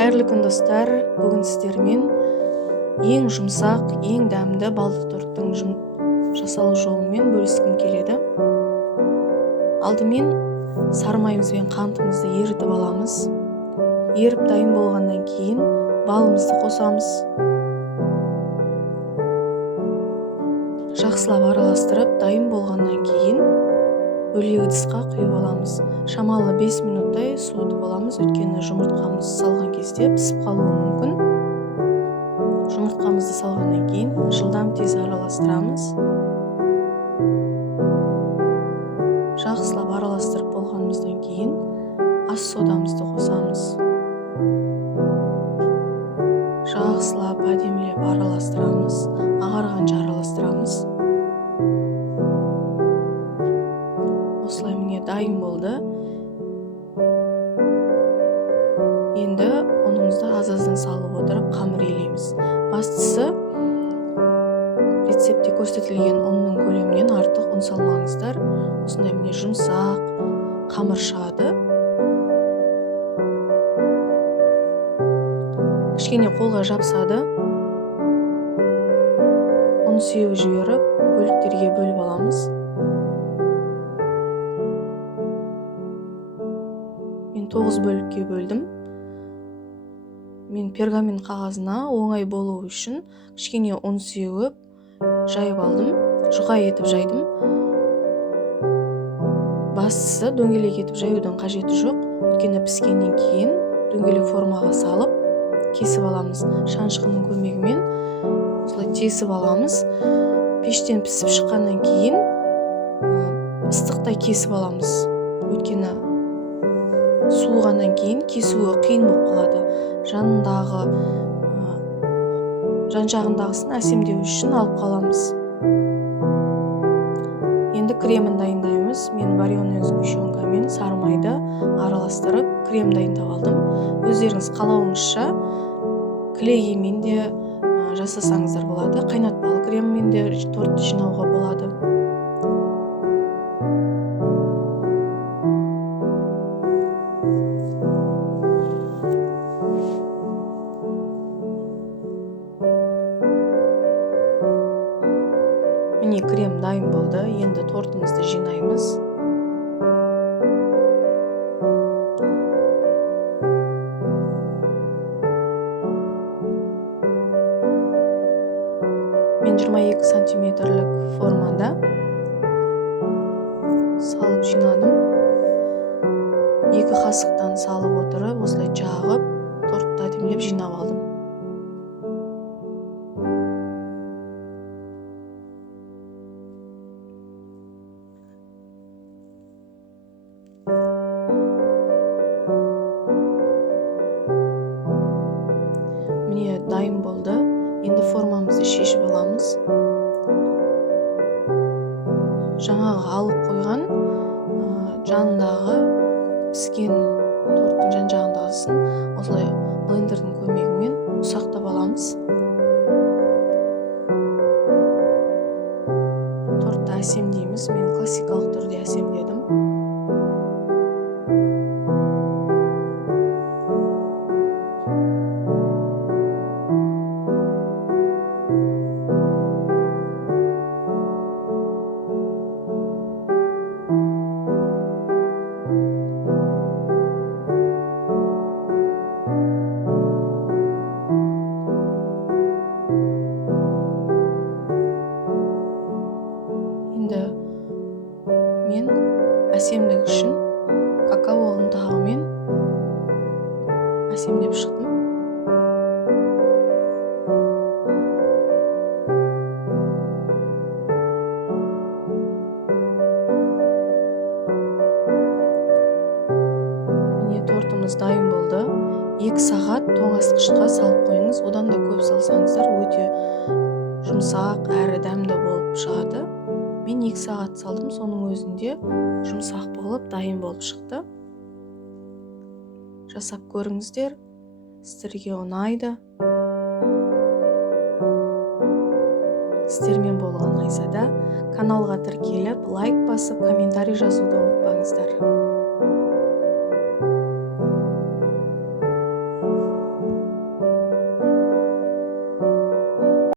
Қайырлы күн достар, бүгін сіздермен ең жұмсақ, ең дәмді балды торттың жасалу жолымен бөліскім келеді. Алдымен сары майымыз бен қантымызды ерітіп аламыз. Еріп дайын болғаннан кейін балымызды қосамыз. Жақсылап араластырып, дайын болғаннан кейін бөлек ыдысқа құйып аламыз. Шамалы 5 минуттай суытып аламыз, өйткені жұмыртқамыз салған кезде пісіп қалуы мүмкін. Жұмыртқамызды салғаннан кейін жылдам тез араластырамыз. Жақсылап араластырып болғанымыздан кейін ас содамызды қосамыз. Жақсылап әдемілеп араластырамыз, ағарғанша араластырамыз. Осылай міне дайын болды. Енді ұнымызды аз-аздан салып отырып қамыр илейміз. Бастысы рецептте көрсетілген ұнның көлемінен артық ұн салмаңыздар. Осындай міне жұмсақ қамыр шығады. Кішкене қолға жапсады. Ұн сеуіп жіберіп, бөліктерге бөліп аламыз. Мен 9 бөлікке бөлдім. Мен пергамент қағазына оңай болу үшін кішкене ұн сеуіп жайып алдым, жұқа етіп жайдым. Бастысы дөңгелек етіп жаюдың қажеті жоқ, өйткені піскеннен кейін дөңгелек формаға салып кесіп аламыз. Шанышқының көмегімен осылай тесіп аламыз. Пештен пісіп шыққаннан кейін ыстықтай кесіп аламыз, өйткені суығаннан кейін кесуі қиын болып қалады. Жан-жағындағысын әсемдеу үшін алып қаламыз. Енді кремін дайындаймыз. Мен вареная сгущенка мен сары майды араластырып крем дайындап алдым. Өздеріңіз қалауыңызша клеймен де жасасаңыздар болады. Қайнатпалы креммен де тортты жинауға болады. Міне крем дайын болды. Енді тортымызды жинаймыз. Мен 22 сантиметрлік формада салып жинадым. 2 қасықтан салып отырып, осылай жағып, тортты әдемілеп жинап алдым. Міне дайын болды. Енді формамызды шешіп аламыз. Жаңағы алып қойған жанындағы піскен торттың жан-жағындағысын осылай блендердің көмегімен ұсақтап аламыз. Тортты әсемдейміз. Мен классикалық түрде әсемдедім. Енді мен әсемдік үшін какао ұнтағымен әсемдеп шықтым. Міне тортымыз дайын болды. 2 сағат тоңазытқышқа салып қойыңыз. Одан да көп салсаңыздар өте жұмсақ әрі дәмді болып шығады. Мен 2 сағат салдым, соның өзінде жұмсақ болып дайын болып шықты. Жасап көріңіздер, сіздерге ұнайды. Сіздермен болған айзада каналға тіркеліп, лайк басып, комментарий жазуды ұмытпаңыздар.